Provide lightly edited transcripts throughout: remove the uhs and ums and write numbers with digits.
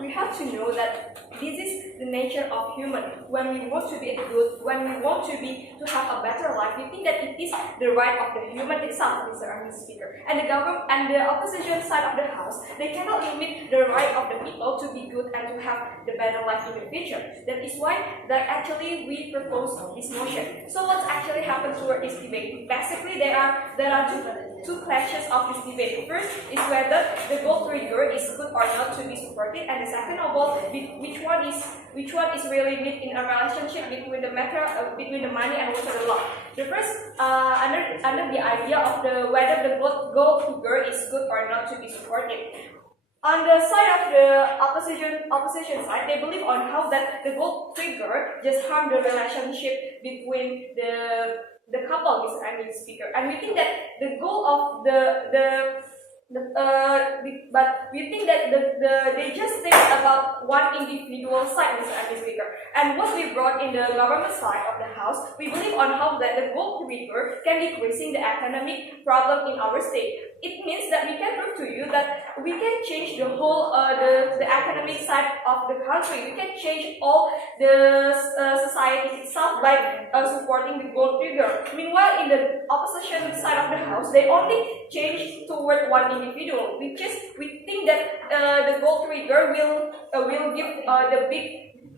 we have to know that this is the nature of human. When we want to be good, when we want to have a better life, we think that it is the right of the human itself, Mr. Speaker. And the government and the opposition side of the house, they cannot limit the right of the people to be good and to have the better life in the future. That is why that actually we propose this motion. So what's actually happened toward this debate? Basically, there are two clashes of this debate. First is whether the gold trigger is good or not to be supported, and the second of all, which one is really need in a relationship between the matter between the money and also the law. The first under the idea of whether the gold trigger is good or not to be supported. On the side of the opposition side, they believe on how that the gold trigger just harm the relationship between the couple, Mr. Speaker. And we think that the goal of but we think that they just think about one individual side, Mr. Speaker. And what we brought in the government side of the house, we believe on how that the gold trigger can decreasing the economic problem in our state. It means that we can prove to you that we can change the whole the economic side of the country. We can change all the society itself by supporting the gold trigger. Meanwhile, in the opposition side of the house, they only change toward one individual, which is we think that the gold trigger will give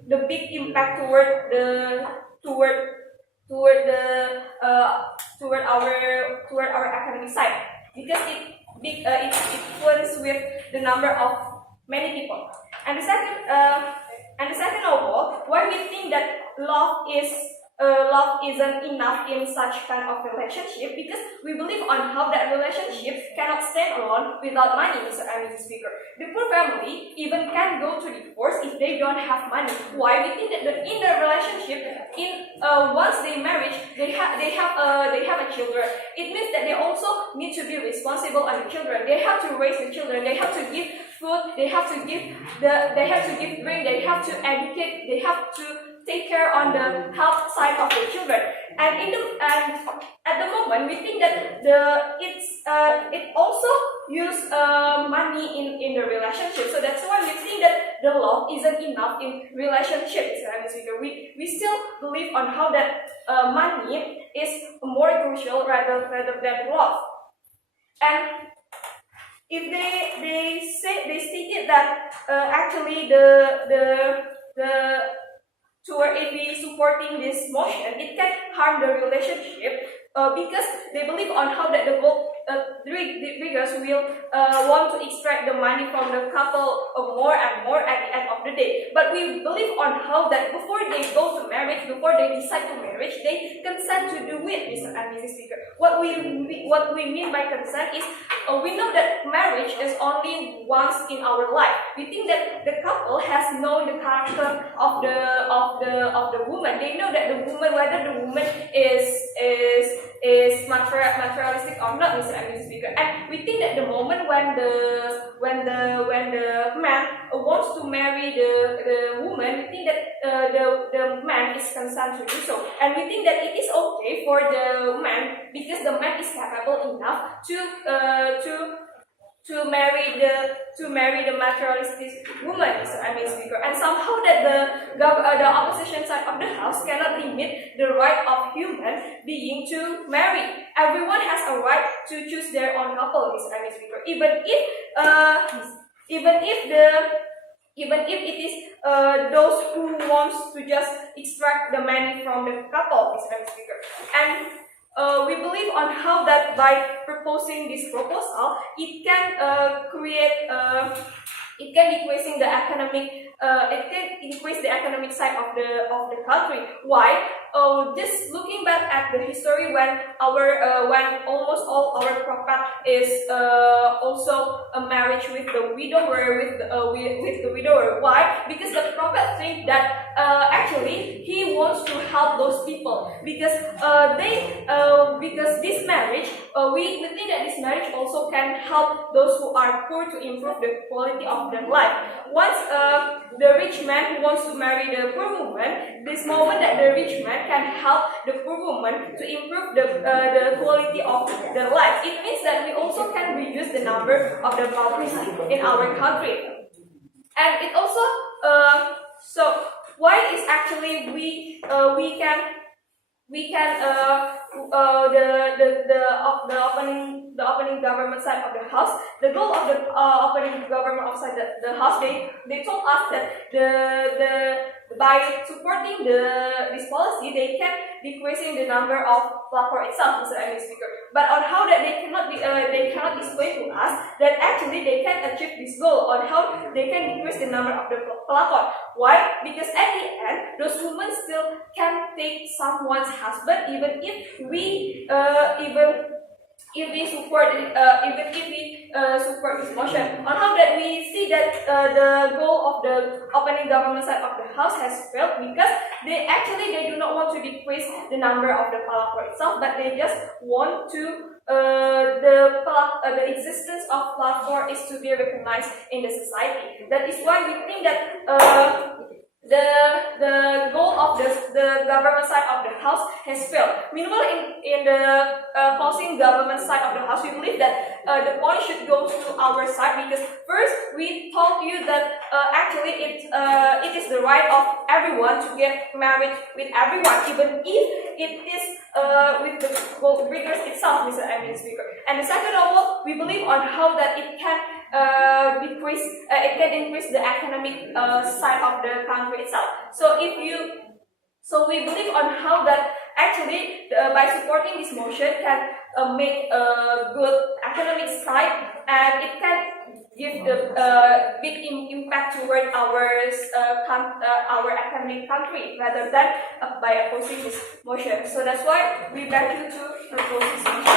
the big impact toward our economic side, because it influence with the number of many people. And the second of all, why we think that love isn't enough in such kind of relationship, because we believe on how that relationship cannot stand alone without money, Mr. Speaker. The poor family even can go to divorce if they don't have money. Why? We think that in the relationship, once they marry, they have a children. It means that they also need to be responsible on the children. They have to raise the children. They have to give food. They have to give drink. They have to educate. They have to take care on the health side of the children. And at the moment, we think that it also use money in the relationship. So that's why we think that the love isn't enough in relationships. We still believe on how that money is more crucial rather than love. And if they stated that actually if we supporting this motion, it can harm the relationship because they believe on how that the gold triggers will want to extract the money from the couple more and more at the end of the day. But we believe on how that before they go to marriage, before they decide to marriage, they consent to do it, Mr. and Mrs. Speaker. What we mean by consent is we know that marriage is only once in our life. We think that the couple has known the character of the woman. They know that the woman, whether the woman is materialistic or not, Mr. and Mrs. Speaker. And we think that the moment when the man wants to marry the woman, we think that the man is consent to do so. And we think that it is okay for the man because the man is capable enough to marry the materialistic woman, Mr. and Mrs. Speaker. And somehow that the opposition side of the house cannot limit the right of human being to marry. Everyone has a right to choose their own couple, Mr. and Mrs. Speaker. Even if it is those who wants to just extract the money from the couple, Mr. and Mrs. Speaker. And we believe on how that by proposing this proposal, it can decreasing the economic, it can increase the economic side of the country. Why? Just looking back at the history when almost all our prophet is also a marriage with the widower with the widower. Why? Because the prophet think that actually he wants to help those people because because this marriage we think that this marriage also can help those who are poor to improve the quality of their life. Once the rich man who wants to marry the poor woman, this moment that the rich man can help the poor woman to improve the quality of their life. It means that we also can reduce the number of the poverty in our country. And it also so why is actually we can the opening government side of the house. The goal of the opening government outside the house, they told us that by supporting this policy, they can decreasing the number of pelakor itself, Mr. Emil speaker. But on how that they cannot explain to us that actually they can achieve this goal on how they can decrease the number of the pelakor. Why? Because at the end, those women still can take someone's husband, even if we support this motion. On how that we see that the goal of the opening government side of the house has failed because they do not want to decrease the number of the pelakor itself, but they just want to the existence of pelakor is to be recognized in the society. That is why we think that the goal of the government side of the house has failed. Meanwhile, in the opposing government side of the house, we believe that the point should go to our side because first we told you that actually it is the right of everyone to get married with everyone, even if it is with the rigors itself, Mr. Emil speaker. And the second of all, we believe on how that it can increase the economic side of the country itself. So we believe on how that actually by supporting this motion can make a good economic side, and it can give the big impact toward our economic country rather than by opposing this motion. So that's why we beg you to propose this motion.